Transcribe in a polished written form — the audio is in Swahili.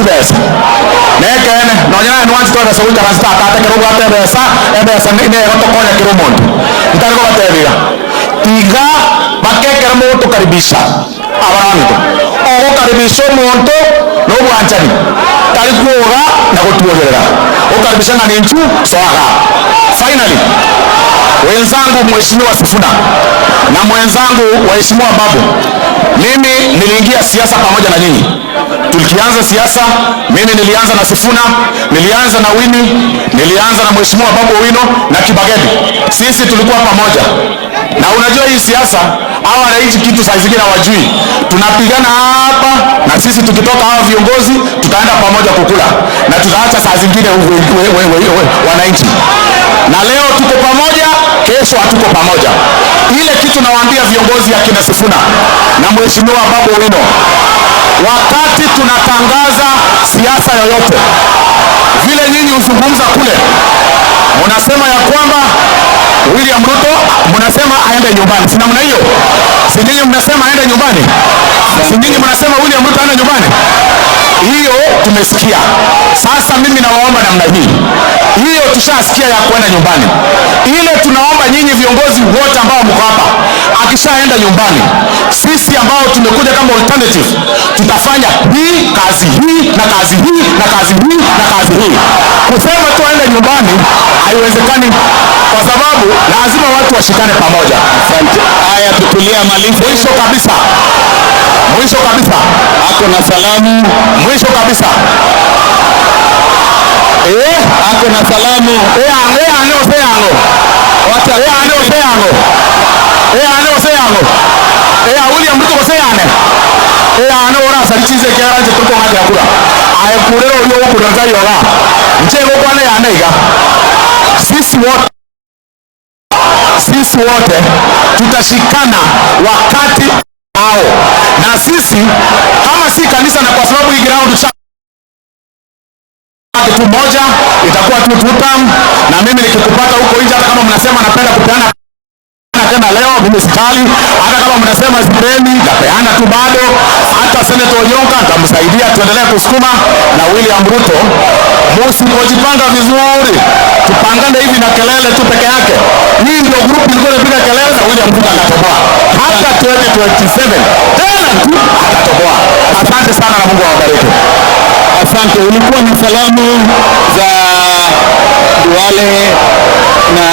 chibesa nekene nonyana nwanzi toda so wika rasta ata kero bwate besa ne otokonya kero muntu ntariko batebira tiga bakekera muntu karibisha abantu ogo karibisha muntu no bwanjani tari kuoga na gutuogerera ukaribisha na ninchu soaga. Finally, wenzangu mheshimiwa Sifuna na mwenzangu waheshimiwa Babu, mimi niliingia siasa pamoja na nyinyi. Tulikianza siasa, mimi nilianza na Sifuna, nilianza na Wini, nilianza na mheshimiwa Babu Owino na Kibageni. Sisi tulikuwa pamoja. Na unajua hii siasa hawa wananchi kitu saa zingine hawajui. Tunapigana hapa na sisi tukitoka hawa viongozi tutaenda pamoja kukula na tutaacha saa zingine wananchi. Na leo tuko pamoja, kesho hatuko pamoja. Ile kitu nawaambia viongozi ya kina Sifuna na mheshimiwa Babu Owino, wakati tunatangaza siasa yoyote, vile nyinyi uzungumza kule, mnasema ya kwamba William Ruto mnasema aende nyumbani. Si namna hiyo? Si nyinyi mnasema aende nyumbani? Si nyinyi mnasema William Ruto aende nyumbani? Hiyo tumesikia. Sasa mimi nawaomba namna hii. Hiyo tushasikia ya kwenda nyumbani. Ile tunaomba nyinyi viongozi wote ambao mko hapa, akishaenda nyumbani, sisi ambao tumekuja kama alternative, tutafanya hii kazi hii na kazi hii na kazi hii na kazi hii. Kusema tu aende nyumbani haiwezekani, kwa sababu lazima watu washikane pamoja. Asante. Haya, tutulia malifu. Mwisho kabisa. Ako na salamu. Mwisho kabisa. Ako na salamu. William Ruto kuseyane. Ora salichize kiaranje tuko ngaje akura. Ayekurero yo kuranza yoga. Nchego kwane yanaiga. Sisi wote tutashikana wakati hao. Na sisi kama si kanisa, na kwa sababu hii ground kitu moja itakuwa tu tutam, na mimi nikikupata huko nje, hata kama mnasema napenda kupeana tena leo, mimi sikali. Hata kama mnasema sipendi, napeana tu bado. Hata Senator Onyonka nitamsaidia, tuendelee kusukuma. Na William Ruto, msipojipanga vizuri, tupangane hivi na kelele tu peke yake, hii ndio group ilikuwa inapiga kelele na William Ruto akatoboa. Hata 2027 tena tu atatoboa. Asante sana na Mungu awabariki. Asante. Ulikuwa na salamu za Duale na